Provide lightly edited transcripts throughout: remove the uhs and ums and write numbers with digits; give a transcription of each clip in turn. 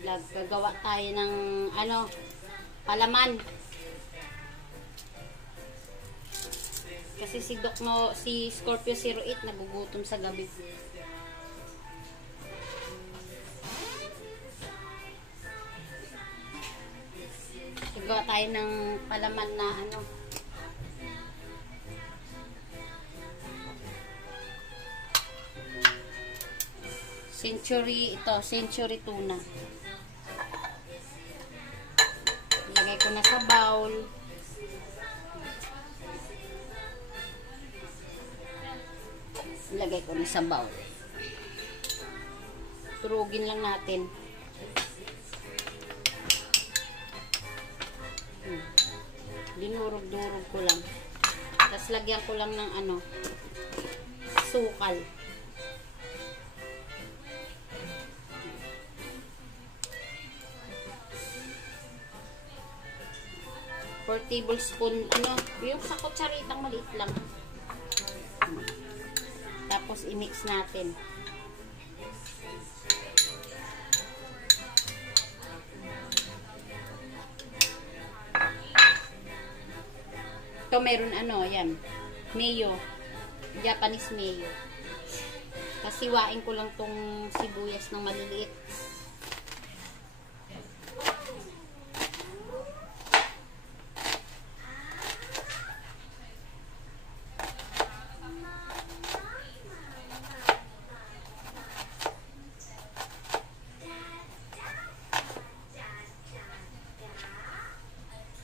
vlog. Gagawa tayo ng ano, palaman. Kasi si Scorpio 08 nagugutom sa gabi. Gagawa tayo ng palaman na ano. Century tuna. Ilagay ko na sa bowl. Ilagay ko na sa bowl. Turugin lang natin. Dinurog-durog ko lang. Tapos lagyan ko lang ng ano, sukal. 4 tablespoon, ano, yung sa kutsaritang maliit lang. Tapos i-mix natin. Ito meron ano, yan, mayo, Japanese mayo. Kasiwain ko lang tong sibuyas ng maliliit.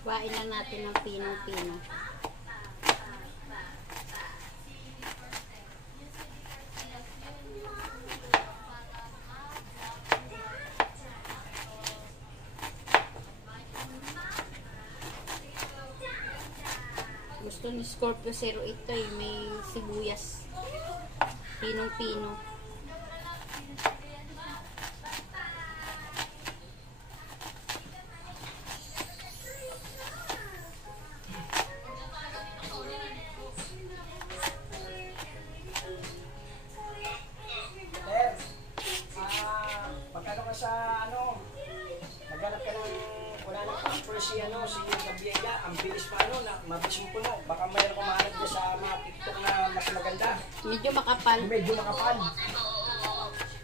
Kuhain lang natin ng pinong-pino. Gusto ni Scorpio 08 to may sibuyas. Pinong-pino. Sa ano, maghanap ka ng wala ng passport si ano, si Gabriela, ang bilis pa ano, na mabilis mo puno. Baka mayroon kong mahanap niya sa mga TikTok na mas maganda. Medyo makapal. Medyo makapal.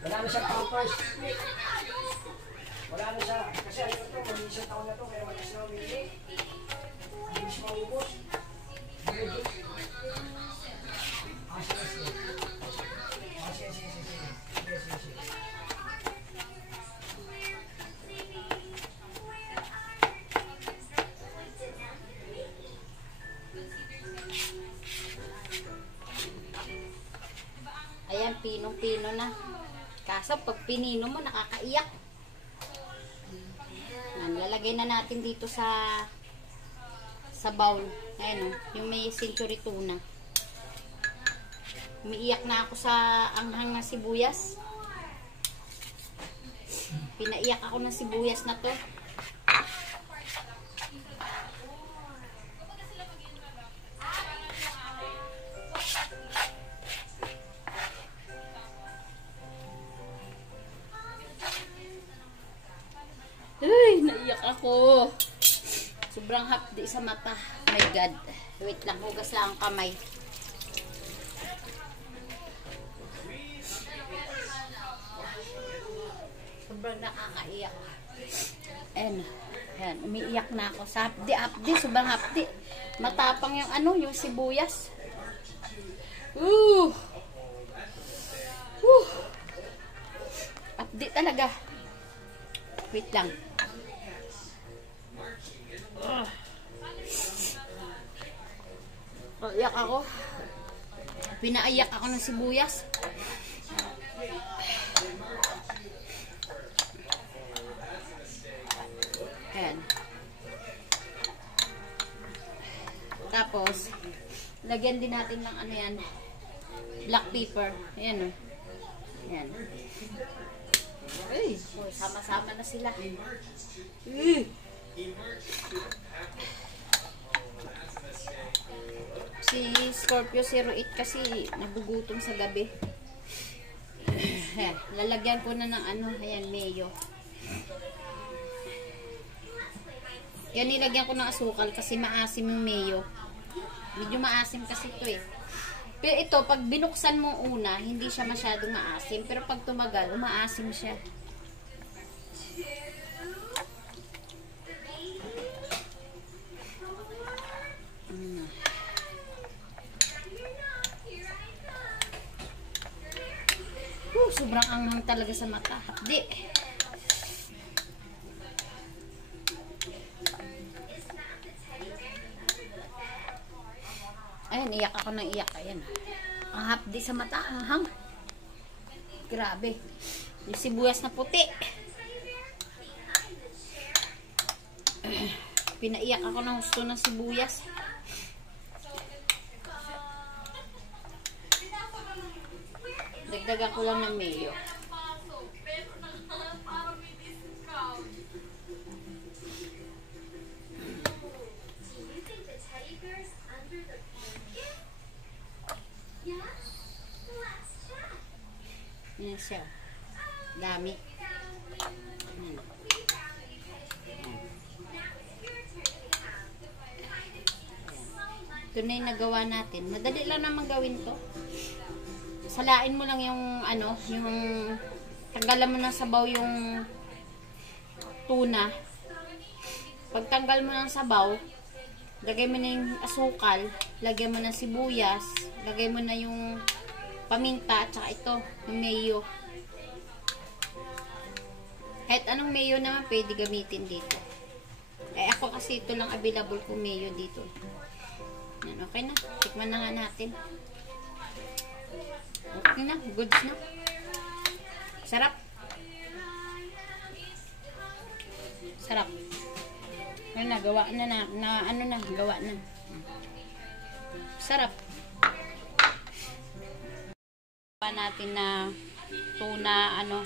Wala na siyang pampers. Wala na siya. Kasi ano ito, mag-isang taon na ito, kaya mag-isang na umili. Bilis maubos. Ayan, pinong-pino na. Kaso pag pinino mo, nakakaiyak. Ayan, lalagay na natin dito sa bowl. Ayan o, yung may century tuna. Umiiyak na ako sa anghang na sibuyas. Pinaiyak ako ng sibuyas na to. Ay, naiyak ako. Sobrang hapdi sa mata. My God. Wait lang, hugas lang ang kamay. Sobrang nakakaiyak. Ayan. Ayan, umiiyak na ako sa hapdi. Sobrang hapdi. Matapang yung ano, yung sibuyas. Hapdi talaga. Wait lang. Iyak ako. Pinaiyak ako ng sibuyas. Ayan. Tapos, lagyan din natin ng ano yan, black pepper. Ayan o. Ayan. Ay, sama-sama na sila. Si Scorpio 08 kasi nagugutom sa gabi. Ayan, lalagyan ko na ng ano, ayan, mayo. Yan, nilagyan ko ng asukal kasi maasim yung mayo. Medyo maasim kasi ito eh. Pero ito, pag binuksan mo una, hindi siya masyadong maasim. Pero pag tumagal, umaasim siya. Sobrang anghang talaga sa mata. Di. Ayan, iyak ako ng iyak. Ayan. Ang hapdi sa mata. Anghang. Grabe. Yung sibuyas na puti. Pinaiyak ako ng gusto ng sibuyas. Dagdagan ko lang ng mayo. Yan siya. Dami. Ito na yung nagawa natin. Madali lang naman gawin to. Salain mo lang yung ano, yung tanggalan mo ng sabaw yung tuna. Pagtanggal mo ng sabaw, lagay mo na yung asukal, lagay mo ng sibuyas, lagay mo na yung paminta at saka ito, yung mayo. Kahit anong mayo naman pwede gamitin dito. Eh ako kasi ito lang available kung mayo dito. Yan, okay na. Tikman na nga natin. Okay na, goods na. Sarap. Sarap. Ayun na, gawa na ano na, gawa na. Sarap. Pa natin na tuna, ano,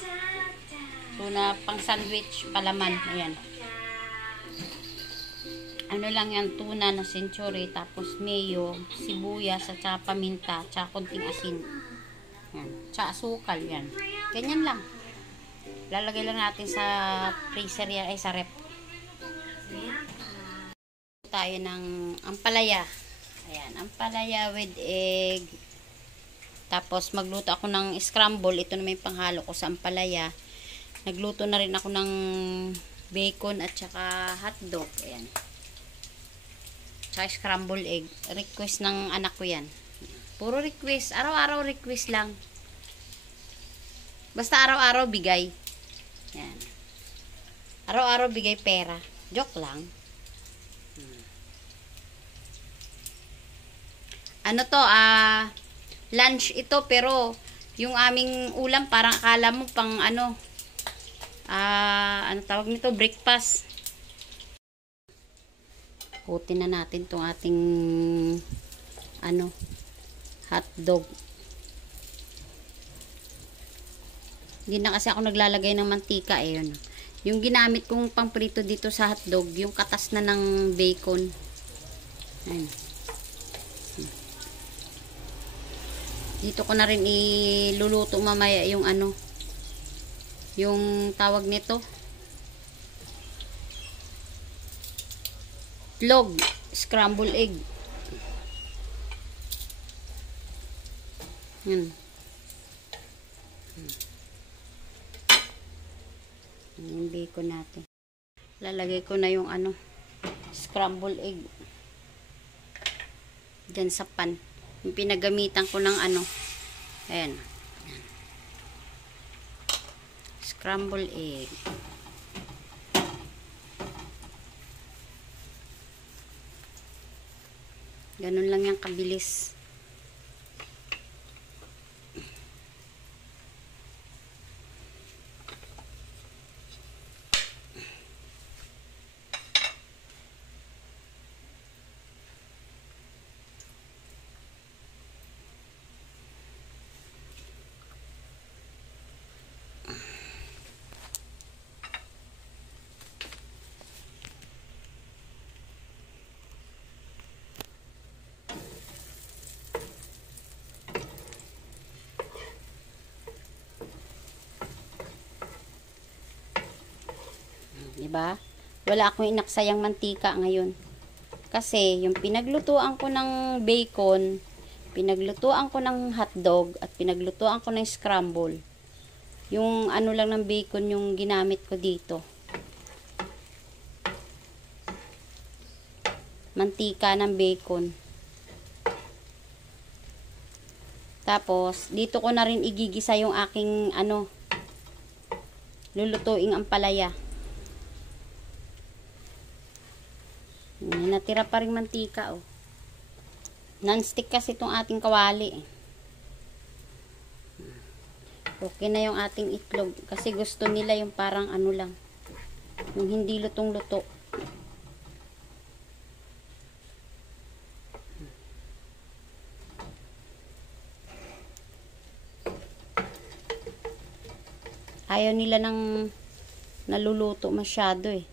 tuna pang sandwich, palaman. Ayan. Ano lang yan, tuna na century, tapos mayo, sibuyas, at saka paminta, at saka konting asin. Yan. Tsaka asukal yan. Ganyan lang. Lalagay lang natin sa freezer yan, ay sa rep. Tayo ng ampalaya. Ayan, ampalaya with egg. Tapos magluto ako ng scramble. Ito na may panghalo ko sa ampalaya. Nagluto na rin ako ng bacon at saka hotdog. Ayan. Tsaka scramble egg. Request ng anak ko yan. Puro request. Araw-araw request lang. Basta araw-araw bigay. Yan. Araw-araw bigay pera. Joke lang. Ano to, lunch ito, pero yung aming ulam parang akala mo pang ano, ano tawag nito, breakfast. Putin na natin tong ating ano, hotdog. Hindi na kasi ako naglalagay ng mantika eh, yun. Yung ginamit kong pangprito dito sa hotdog, yung katas na ng bacon. Ayun. Dito ko na rin iluluto mamaya yung ano, yung tawag nito, log, scramble egg. Yan. Yung bacon natin. Lalagay ko na yung ano, scramble egg. Diyan sa pan. Yung pinagamitan ko ng ano. Ayan. Scramble egg. Ganun lang yung kabilis. Diba? Wala akong inaksayang mantika ngayon. Kasi, yung pinaglutuan ko ng bacon, pinaglutuan ko ng hotdog, at pinaglutuan ko ng scramble. Yung ano lang ng bacon yung ginamit ko dito. Mantika ng bacon. Tapos, dito ko na rin igigisa yung aking, lulutuing ampalaya. Natira pa rin mantika, oh. Non-stick kasi itong ating kawali. Okay na yung ating itlog. Kasi gusto nila yung parang lang. Yung hindi lutong-luto. Ayaw nila ng naluluto masyado eh.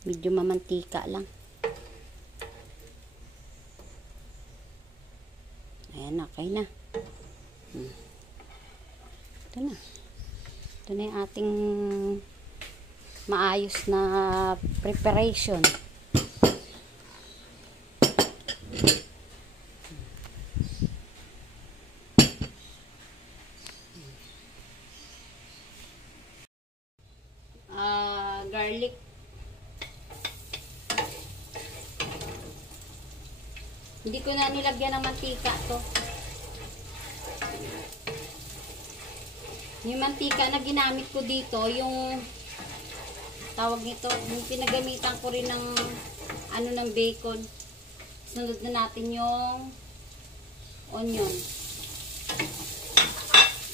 Medyo mamantika lang. Ayan, okay na. Ito na. Ito na yung ating maayos na preparation. Garlic. Hindi ko na nilagyan ng mantika to. Yung mantika na ginamit ko dito, yung tawag nito, yung pinagamitan ko rin ng ng bacon. Sunod na natin yung onion.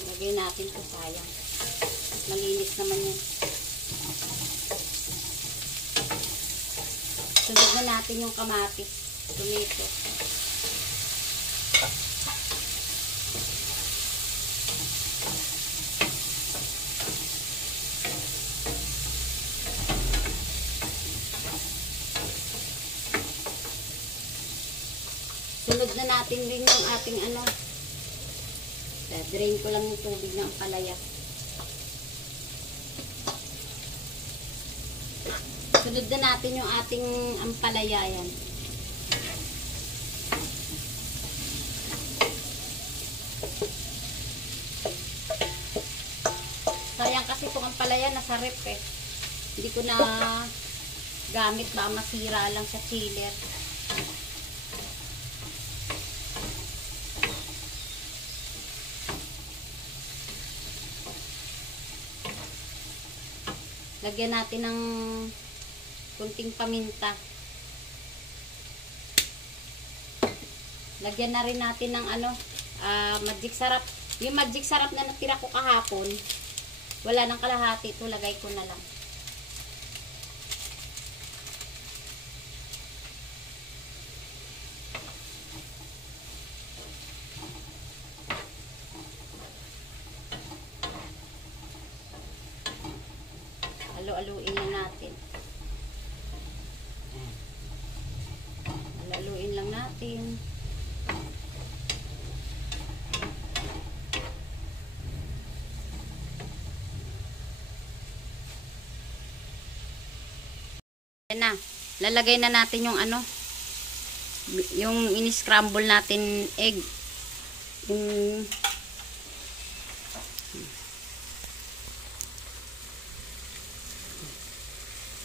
Lagay natin to, sayang. Malinis naman yan. Sunod na natin yung kamatis, tomato. Sunod na natin rin yung ating drain ko lang yung tubig ng ampalaya. Sunod na natin yung ating ampalaya yan. Sayang kasi itong ampalaya nasa rep eh. Hindi ko na gamit, ba masira lang sa chiller. Lagyan natin ng kunting paminta. Lagyan na rin natin ng magic sarap. Yung magic sarap na natira ko kahapon, wala nang kalahati. Ito, lagay ko na lang. Halo-haluin lang natin. Halo-haluin lang natin. Yan na. Lalagay na natin yung yung in-scramble natin egg. Yung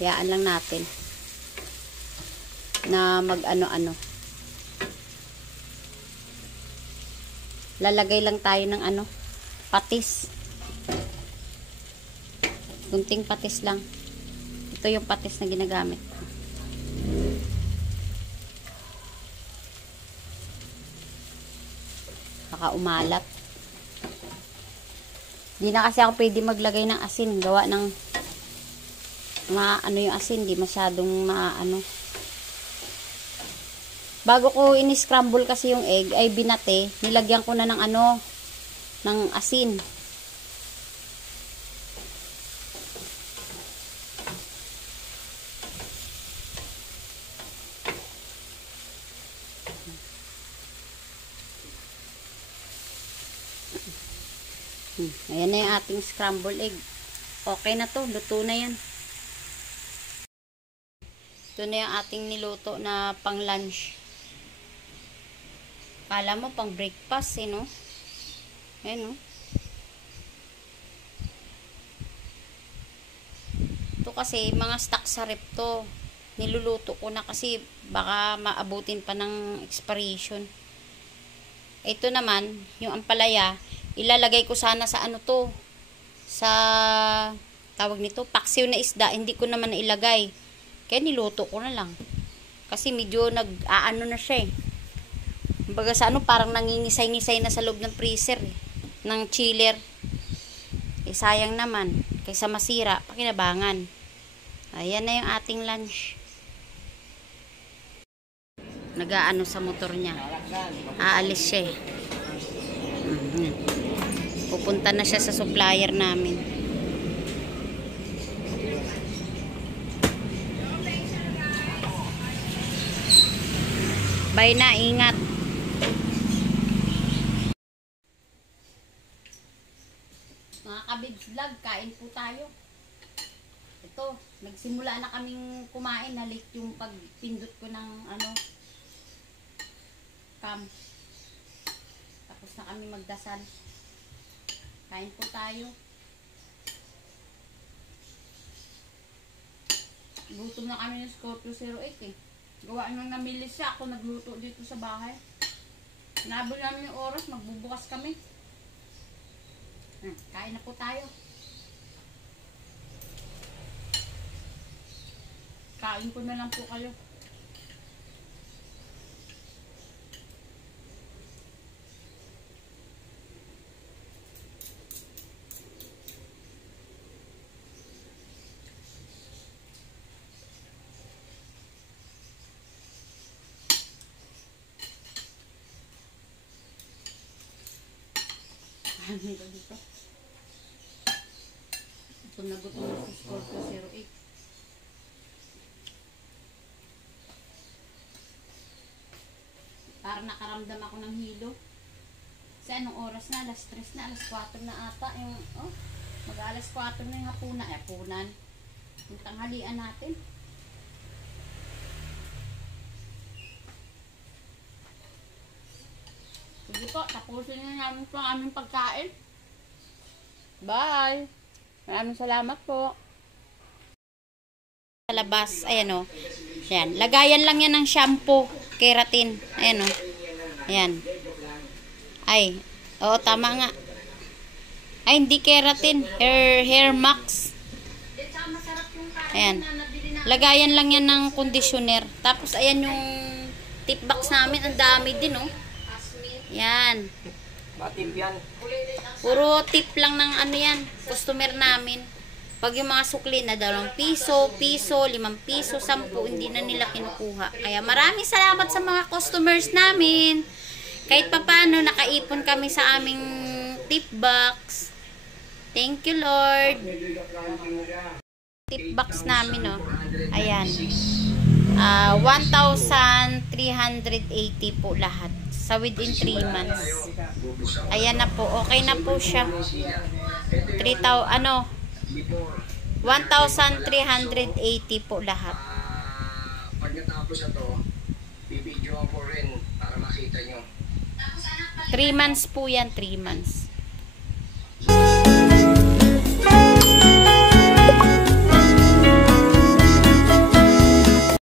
hayaan lang natin na mag-ano. Lalagay lang tayo ng patis. Kunting patis lang. Ito yung patis na ginagamit. Baka umalat. Hindi na kasi ako pwede maglagay ng asin. Gawa ng yung asin, di masyadong bago ko in-scramble kasi yung egg ay binate, nilagyan ko na ng ng asin. Ayan na yung ating scrambled egg. Okay na to. Luto na yan. Ito na yung ating niluto na pang lunch. Kala mo pang breakfast eh, no? Ayan, no? Ito kasi mga stock sa rep to. Niluluto ko na kasi baka maabutin pa ng expiration. Ito naman, yung ampalaya, ilalagay ko sana sa ano to, sa tawag nito, paksiw na isda, hindi ko naman nailagay. Kaya niluto ko na lang. Kasi medyo nag-aano na siya eh. Kumbaga sa ano, parang nangingisay-ngisay na sa loob ng freezer eh, ng chiller. Eh sayang naman, kaysa masira, pakinabangan. Ayan na yung ating lunch. Nag-aano sa motor niya. Aalis siya eh. Pupunta na siya sa supplier namin. Bye na, ingat. Mga kabibs vlog, kain po tayo. Ito, nagsimula na kaming kumain. Na late yung pagpindot ko ng ano, cam. Tapos na kami magdasal. Kain po tayo. Gutom na kami ng Scorpio 08 eh. Gawa nang namili siya. Ako nagluto dito sa bahay. Nabol namin yung oras. Magbubukas kami. Kain na po tayo. Kain ko na lang po kayo. Dito dito. Gutom na sa Scorpio 08. Parang nakaramdam ako ng hilo. Kasi anong oras na? Alas 3 na, alas 4 na ata. Yung, mag-alas 4 na yung hapunan. Hapunan. Yung tanghalian natin. Sige po, tapusin na namin po ang aming pagkain. Bye! Maraming salamat po. Sa labas, ayan o. Ayan, lagayan lang yan ng shampoo, keratin. Ayan o. Ayan. Ay, oo, tama nga. Ay, hindi keratin. Hair max. Ayan. Lagayan lang yan ng conditioner. Tapos, ayan yung tip box namin. Ang dami din, oh. Yan. Matip yan. Puro tip lang ng ano yan. Customer namin. Pag yung mga sukli na 2 piso, 5 piso, 10, hindi na nila kinukuha. Kaya maraming salamat sa mga customers namin. Kahit papano, nakaipon kami sa aming tip box. Thank you, Lord. Tip box namin, oh. Ayan. 1,380 po lahat. Sa within 3 months. Ayan na po. Okay na po siya. 1,380 po lahat. Pag natapos na to, bibidyoan ko rin para makita nyo. 3 months po yan. 3 months.